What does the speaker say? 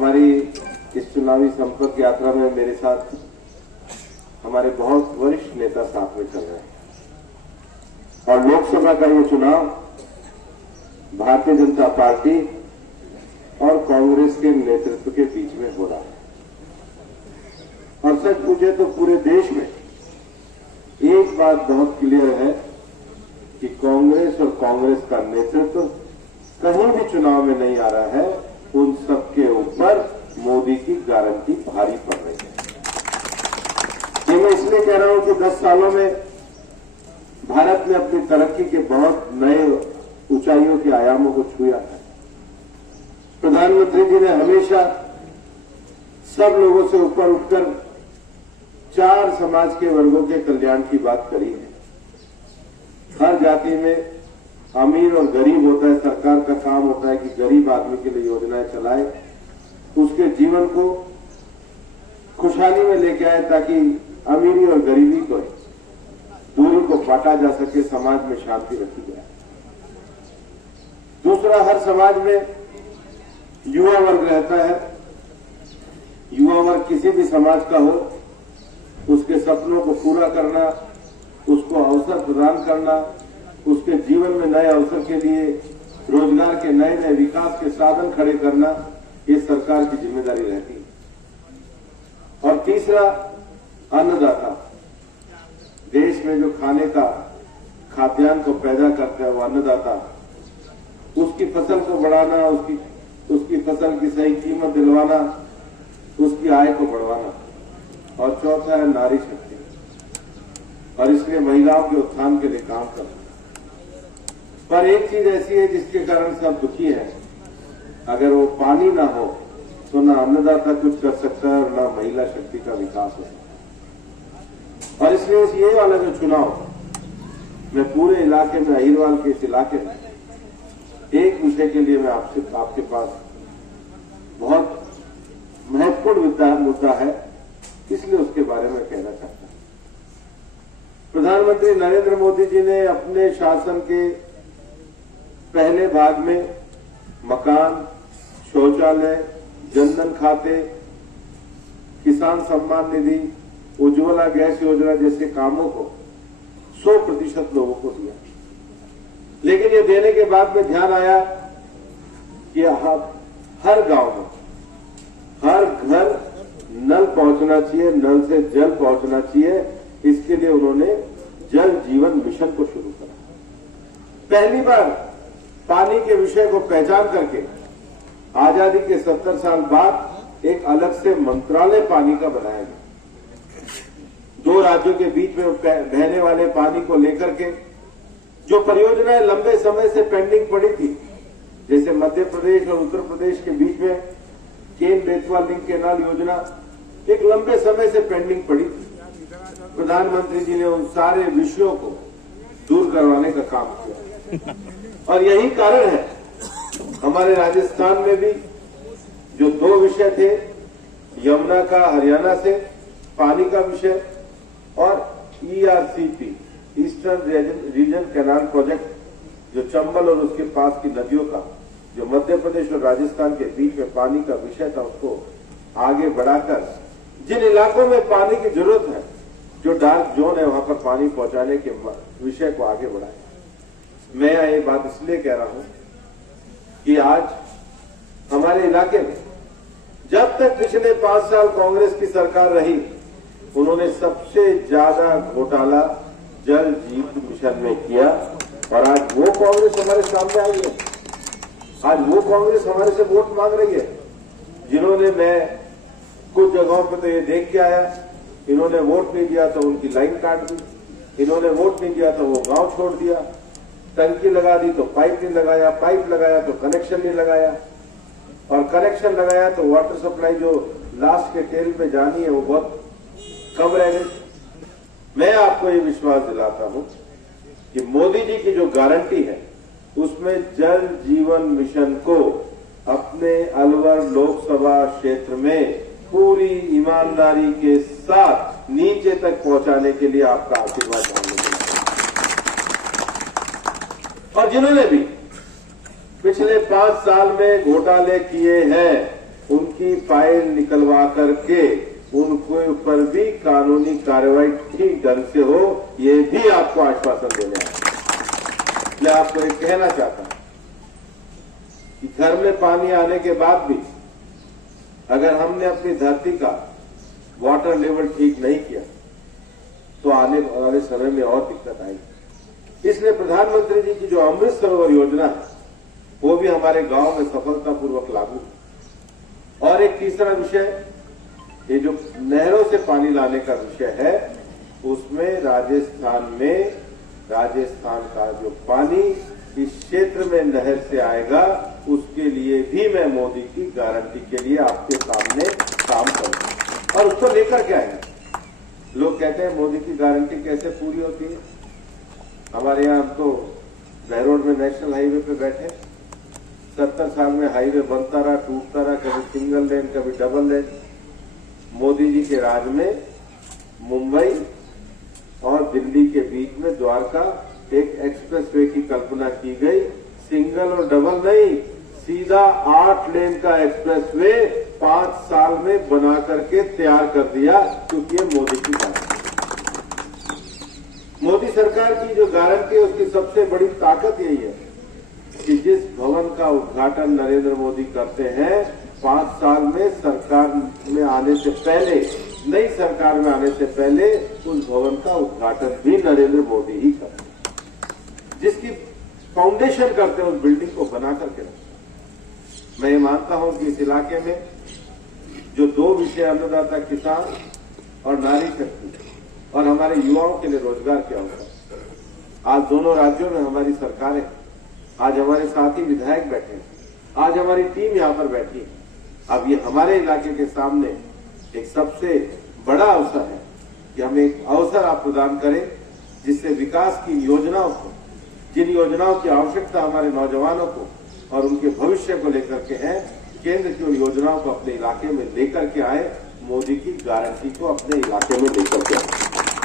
हमारी इस चुनावी संपर्क यात्रा में मेरे साथ हमारे बहुत वरिष्ठ नेता साथ में चल रहे हैं और लोकसभा का ये चुनाव भारतीय जनता पार्टी और कांग्रेस के नेतृत्व के बीच में हो रहा है। और सच पूछे तो पूरे देश में एक बात बहुत क्लियर है कि कांग्रेस और कांग्रेस का नेतृत्व कहीं भी चुनाव में नहीं आ रहा है। उन सबके ऊपर मोदी की गारंटी भारी पड़ रही है। ये मैं इसलिए कह रहा हूं कि 10 सालों में भारत ने अपनी तरक्की के बहुत नए ऊंचाइयों के आयामों को छुआ है। प्रधानमंत्री जी ने हमेशा सब लोगों से ऊपर उठकर 4 समाज के वर्गों के कल्याण की बात करी है। हर जाति में अमीर और गरीब होता है। सरकार का काम होता है कि गरीब आदमी के लिए योजनाएं चलाए, उसके जीवन को खुशहाली में लेके आए ताकि अमीरी और गरीबी को दूरी को बांटा जा सके, समाज में शांति रखी जाए। दूसरा, हर समाज में युवा वर्ग रहता है। युवा वर्ग किसी भी समाज का हो, उसके सपनों को पूरा करना, उसको अवसर प्रदान करना, उसके जीवन में नए अवसर के लिए रोजगार के नए नए विकास के साधन खड़े करना, ये सरकार की जिम्मेदारी रहती है। और तीसरा, अन्नदाता। देश में जो खाने का खाद्यान्न को पैदा करता है वो अन्नदाता, उसकी फसल को बढ़ाना, उसकी फसल की सही कीमत दिलवाना, उसकी आय को बढ़वाना। और चौथा है नारी शक्ति, और इसलिए महिलाओं के उत्थान के लिए काम करना। पर एक चीज ऐसी है जिसके कारण सब दुखी है। अगर वो पानी ना हो तो ना अन्नदाता कुछ कर सकता है और ना महिला शक्ति का विकास हो सकता है। और इसलिए ये वाला जो चुनाव, मैं पूरे इलाके में, अहिरवाल के इस इलाके में एक विषय के लिए मैं आपके पास बहुत महत्वपूर्ण मुद्दा है, इसलिए उसके बारे में कहना चाहता हूं। प्रधानमंत्री नरेंद्र मोदी जी ने अपने शासन के पहले भाग में मकान, शौचालय, जनधन खाते, किसान सम्मान निधि, उज्ज्वला गैस योजना जैसे कामों को 100% लोगों को दिया। लेकिन ये देने के बाद में ध्यान आया कि हर गांव में, हर घर नल पहुंचना चाहिए, नल से जल पहुंचना चाहिए। इसके लिए उन्होंने जल जीवन मिशन को शुरू करा। पहली बार पानी के विषय को पहचान करके आजादी के 70 साल बाद एक अलग से मंत्रालय पानी का बनाया गया। 2 राज्यों के बीच में बहने वाले पानी को लेकर के जो परियोजनाएं लंबे समय से पेंडिंग पड़ी थी, जैसे मध्य प्रदेश और उत्तर प्रदेश के बीच में केन बेतवा लिंक केनाल योजना एक लंबे समय से पेंडिंग पड़ी थी। प्रधानमंत्री जी ने उन सारे विषयों को दूर करवाने का काम किया। और यही कारण है हमारे राजस्थान में भी जो 2 विषय थे, यमुना का हरियाणा से पानी का विषय और ERCP, eastern region canal project, जो चंबल और उसके पास की नदियों का, जो मध्य प्रदेश और राजस्थान के बीच में पानी का विषय था, उसको आगे बढ़ाकर जिन इलाकों में पानी की जरूरत है, जो डार्क जोन है, वहां पर पानी पहुंचाने के विषय को आगे बढ़ाया। मैं ये बात इसलिए कह रहा हूं कि आज हमारे इलाके में जब तक पिछले 5 साल कांग्रेस की सरकार रही, उन्होंने सबसे ज्यादा घोटाला जल जीवन मिशन में किया। और आज वो कांग्रेस हमारे सामने आई है, आज वो कांग्रेस हमारे से वोट मांग रही है, जिन्होंने, मैं कुछ जगहों पर तो ये देख के आया, इन्होंने वोट नहीं दिया तो उनकी लाइन काट दी, इन्होंने वोट नहीं दिया तो वो गांव छोड़ दिया, टंकी लगा दी तो पाइप नहीं लगाया, पाइप लगाया तो कनेक्शन नहीं लगाया, और कनेक्शन लगाया तो वाटर सप्लाई जो लास्ट के टेल में जानी है वो बहुत कम रह गई। मैं आपको ये विश्वास दिलाता हूं कि मोदी जी की जो गारंटी है उसमें जल जीवन मिशन को अपने अलवर लोकसभा क्षेत्र में पूरी ईमानदारी के साथ नीचे तक पहुंचाने के लिए आपका आशीर्वाद मांगने के लिए। और जिन्होंने भी पिछले 5 साल में घोटाले किए हैं उनकी फाइल निकलवा करके उनके ऊपर भी कानूनी कार्रवाई ठीक ढंग से हो, ये भी आपको आश्वासन देने आए। मैं आपको एक कहना चाहता हूं कि घर में पानी आने के बाद भी अगर हमने अपनी धरती का वाटर लेवल ठीक नहीं किया तो आने वाले समय में और दिक्कत आएगी। इसलिए प्रधानमंत्री जी की जो अमृत सरोवर योजना है वो भी हमारे गांव में सफलतापूर्वक लागू है। और एक तीसरा विषय, ये जो नहरों से पानी लाने का विषय है, उसमें राजस्थान का जो पानी इस क्षेत्र में नहर से आएगा, उसके लिए भी मैं मोदी की गारंटी के लिए आपके सामने काम करूंगा और उसको लेकर के आएगा। लोग कहते हैं मोदी की गारंटी कैसे पूरी होती है। हमारे यहां तो बहरोड में नेशनल हाईवे पे बैठे 70 साल में हाईवे बनता रहा, टूटता रहा, कभी सिंगल लेन कभी डबल लेन। मोदी जी के राज में मुंबई और दिल्ली के बीच में द्वारका एक एक्सप्रेसवे की कल्पना की गई। सिंगल और डबल नहीं, सीधा 8 लेन का एक्सप्रेसवे 5 साल में बना करके तैयार कर दिया, क्योंकि ये मोदी की गारंटी। मोदी सरकार की जो गारंटी है उसकी सबसे बड़ी ताकत यही है कि जिस भवन का उद्घाटन नरेंद्र मोदी करते हैं, 5 साल में सरकार में आने से पहले, नई सरकार में आने से पहले उस भवन का उद्घाटन भी नरेंद्र मोदी ही करते हैं। जिसकी फाउंडेशन करते हैं उस बिल्डिंग को बना करके रखते हैं। मैं ये मानता हूं कि इस इलाके में जो 2 विषय, अन्नदाता किसान और नारी शक्ति और हमारे युवाओं के लिए रोजगार के अवसर, आज दोनों राज्यों में हमारी सरकारें, आज हमारे साथी विधायक बैठे हैं, आज हमारी टीम यहां पर बैठी है। अब ये हमारे इलाके के सामने एक सबसे बड़ा अवसर है कि हमें एक अवसर आप प्रदान करें जिससे विकास की योजनाओं को, जिन योजनाओं की आवश्यकता हमारे नौजवानों को और उनके भविष्य को लेकर के है, केंद्र की उन योजनाओं को अपने इलाके में लेकर के आए, मोदी की गारंटी को अपने इलाके में लेकर के आए।